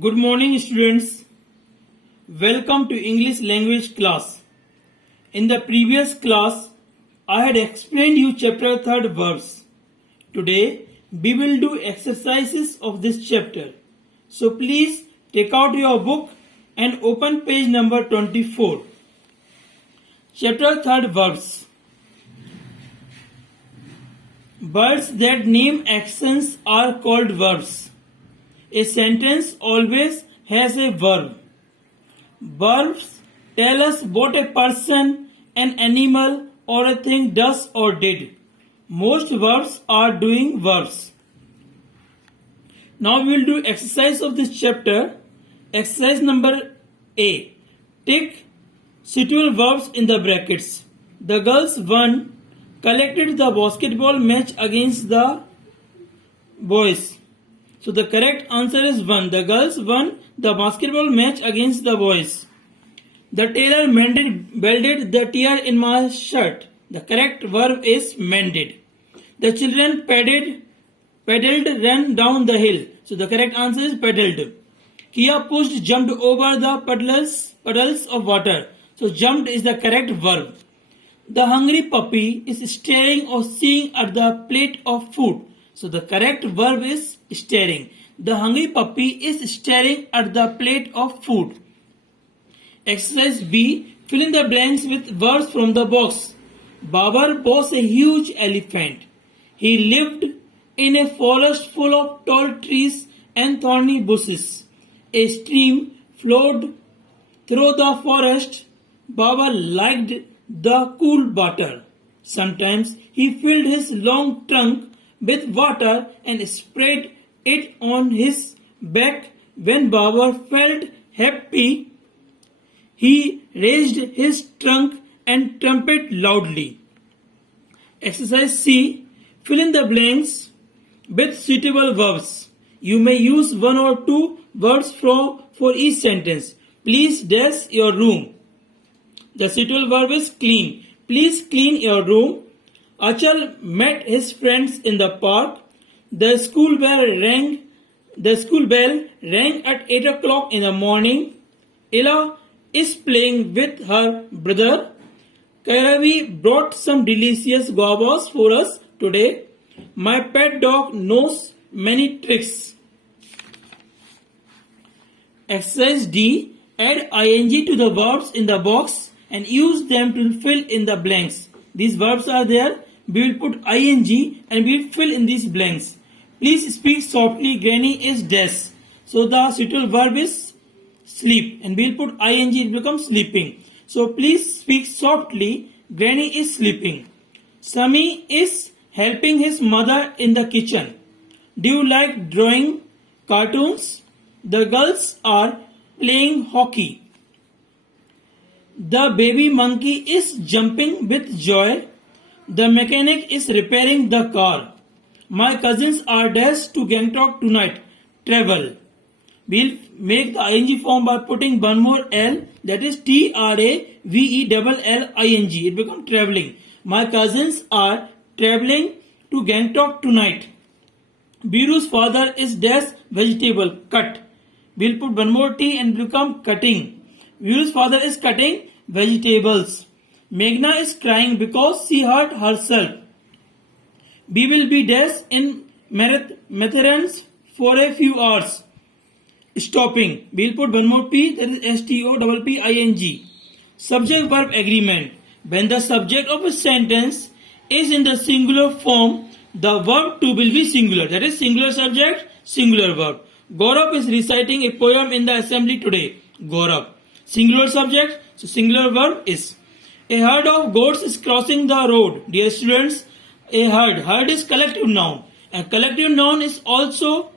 Good morning, students. Welcome to English language class. In the previous class, I had explained you chapter 3 verbs. Today, we will do exercises of this chapter. So please take out your book and open page number 24. Chapter 3 verbs. Words that name actions are called verbs. A sentence always has a verb. Verbs tell us what a person, an animal, or a thing does or did. Most verbs are doing verbs. Now we will do exercise of this chapter. Exercise number A. Tick suitable verbs in the brackets. The girls won, collected the basketball match against the boys. So the correct answer is 1. The girls won the basketball match against the boys. The tailor welded the tear in my shirt. The correct verb is mended. The children paddled, ran down the hill. So the correct answer is paddled. Kia jumped over the puddles of water. So jumped is the correct verb. The hungry puppy is staring or seeing at the plate of food. So the correct verb is staring. The hungry puppy is staring at the plate of food. Exercise B. Fill in the blanks with verbs from the box. Babar was a huge elephant. He lived in a forest full of tall trees and thorny bushes. A stream flowed through the forest. Babar liked the cool water. Sometimes he filled his long trunk with water and spread it on his back. When Babar felt happy, he raised his trunk and trumpeted loudly. Exercise C. Fill in the blanks with suitable verbs. You may use 1 or 2 verbs for each sentence. Please dash your room. The suitable verb is clean. Please clean your room. Achal met his friends in the park. The school bell rang at 8 o'clock in the morning. Ella is playing with her brother. Kairavi brought some delicious guavas for us today. My pet dog knows many tricks. Exercise D. Add ing to the verbs in the box and use them to fill in the blanks. These verbs are there. We will put ing and we will fill in these blanks. Please speak softly. Granny is dash. So the suitable verb is sleep. And we will put ing. It becomes sleeping. So please speak softly. Granny is sleeping. Sami is helping his mother in the kitchen. Do you like drawing cartoons? The girls are playing hockey. The baby monkey is jumping with joy. The mechanic is repairing the car. My cousins are dashed to Gangtok tonight. Travel. We'll make the ing form by putting one more L. That is travelling. It becomes traveling. My cousins are traveling to Gangtok tonight. Biru's father is dash vegetable. Cut. We'll put one more T and become cutting. Biru's father is cutting vegetables. Meghna is crying because she hurt herself. We will be dash in marathons for a few hours. Stopping. We'll put one more P, that is STOPPING. Subject verb agreement. When the subject of a sentence is in the singular form, the verb to will be singular. That is singular subject, singular verb. Gaurav is reciting a poem in the assembly today. Gaurav. Singular subject, so singular verb is. A herd of goats is crossing the road. Dear students, a herd. Herd is collective noun. And collective noun is also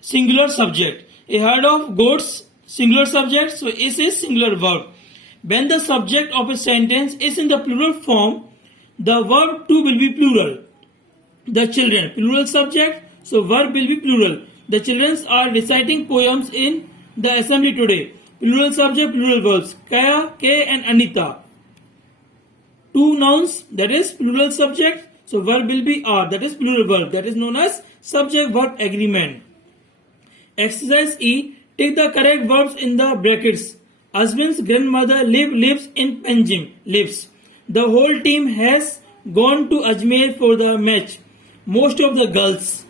singular subject. A herd of goats, singular subject, so is a singular verb. When the subject of a sentence is in the plural form, the verb to will be plural. The children, plural subject, so verb will be plural. The children are reciting poems in the assembly today. Plural subject, plural verbs. Kaya, K and Anita. 2 nouns, that is plural subject. So verb will be are, that is plural verb. That is known as subject verb agreement. Exercise E. Take the correct verbs in the brackets. Husband's grandmother lives in Panjim. Lives. The whole team has gone to Ajmer for the match. Most of the girls.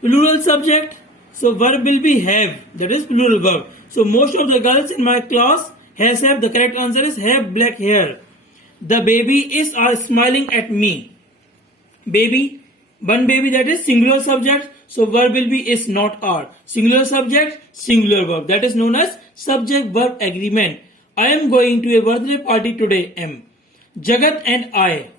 Plural subject. So verb will be have. That is plural verb. So most of the girls in my class has have. The correct answer is have black hair. The baby is are smiling at me. Baby. One baby, that is singular subject. So verb will be is not are. Singular subject, singular verb. That is known as subject verb agreement. I am going to a birthday party today. Am. Jagat and I.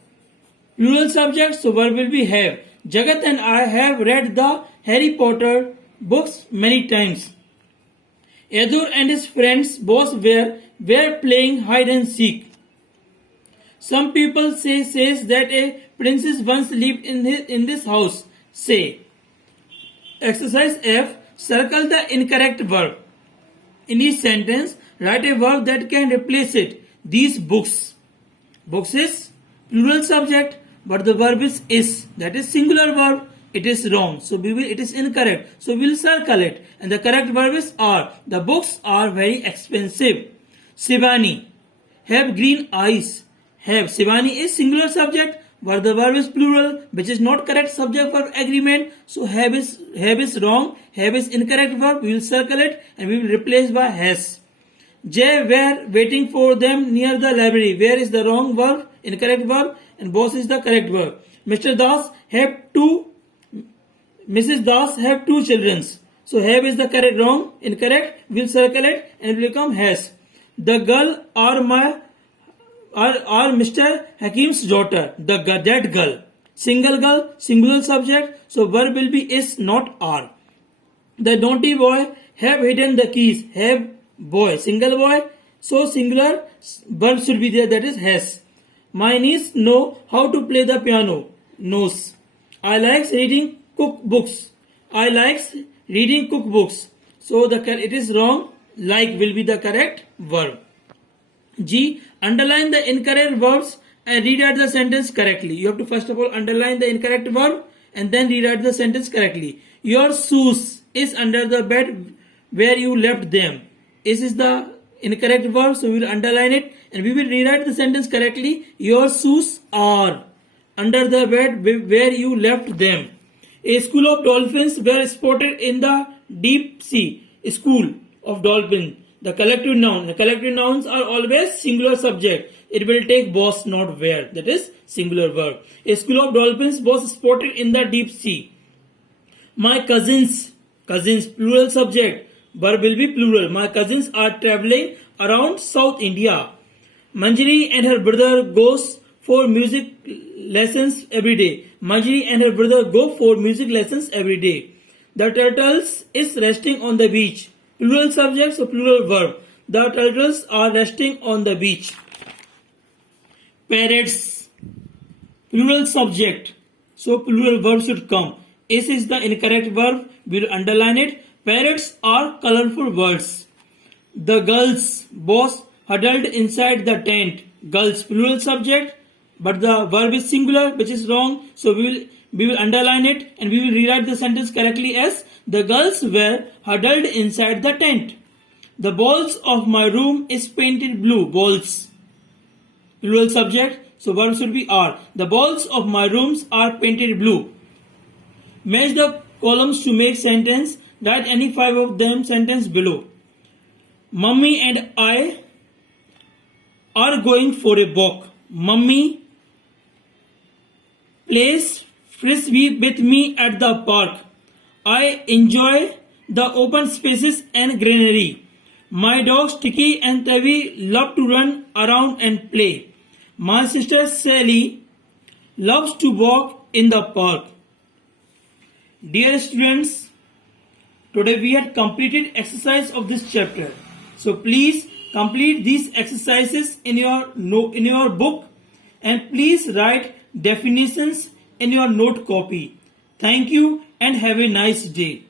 Plural subject, so verb will be have. Jagat and I have read the Harry Potter books many times. Yadur and his friends both were playing hide and seek. Some people says that a princess once lived in this house. Say. Exercise F. Circle the incorrect verb. In each sentence, write a verb that can replace it. These books. Books is plural subject, but the verb is. That is singular verb. It is wrong. So it is incorrect. So we will circle it. And the correct verb is are. The books are very expensive. Shivani. Have green eyes. Have. Shivani is singular subject, but the verb is plural, which is not correct subject verb agreement. So have is wrong. Have is incorrect verb. We will circle it and we will replace by has. Jay were waiting for them near the library. Where is the wrong verb? Incorrect verb. And boss is the correct verb. Mr. Das have two. Mrs. Das have two children. So have is the correct wrong. Incorrect. We will circle it and it will become has. The girl are Mr. Hakim's daughter. That girl. Singular subject. So verb will be is not are. The naughty boy have hidden the keys. Have boy. Single boy. So singular verb should be there. That is has. My niece know how to play the piano. Knows. I likes reading cookbooks. I likes reading cookbooks. So it is wrong. Like will be the correct verb. G. Underline the incorrect verbs and rewrite the sentence correctly. You have to first of all underline the incorrect verb and then rewrite the sentence correctly. Your shoes is under the bed where you left them. This is the incorrect verb, so we will underline it and we will rewrite the sentence correctly. Your shoes are under the bed where you left them. A school of dolphins were spotted in the deep sea. A school of dolphins. The collective noun. The collective nouns are always singular subject. It will take was, not where. That is singular verb. A school of dolphins was spotted in the deep sea. My cousins, plural subject. Verb will be plural. My cousins are traveling around South India. Manjari and her brother goes for music lessons every day. Manjari and her brother go for music lessons every day. The turtles is resting on the beach. Plural subject, so plural verb. The turtles are resting on the beach. Parrots. Plural subject. So plural verb should come. Is the incorrect verb. We will underline it. Parrots are colorful birds. The girls both huddled inside the tent. Girls, plural subject, but the verb is singular, which is wrong. So we will underline it and we will rewrite the sentence correctly as the girls were huddled inside the tent. The walls of my room is painted blue. Walls, plural subject, so verb should be are. The walls of my rooms are painted blue. Match the columns to make sentence. Write any 5 of them sentence below. Mummy and I are going for a walk. Mummy plays frisbee with me at the park. I enjoy the open spaces and greenery. My dogs Tiki and Tavi love to run around and play. My sister Sally loves to walk in the park. Dear students, today we had completed exercise of this chapter. So please complete these exercises in your book and please write definitions in your note copy. Thank you and have a nice day.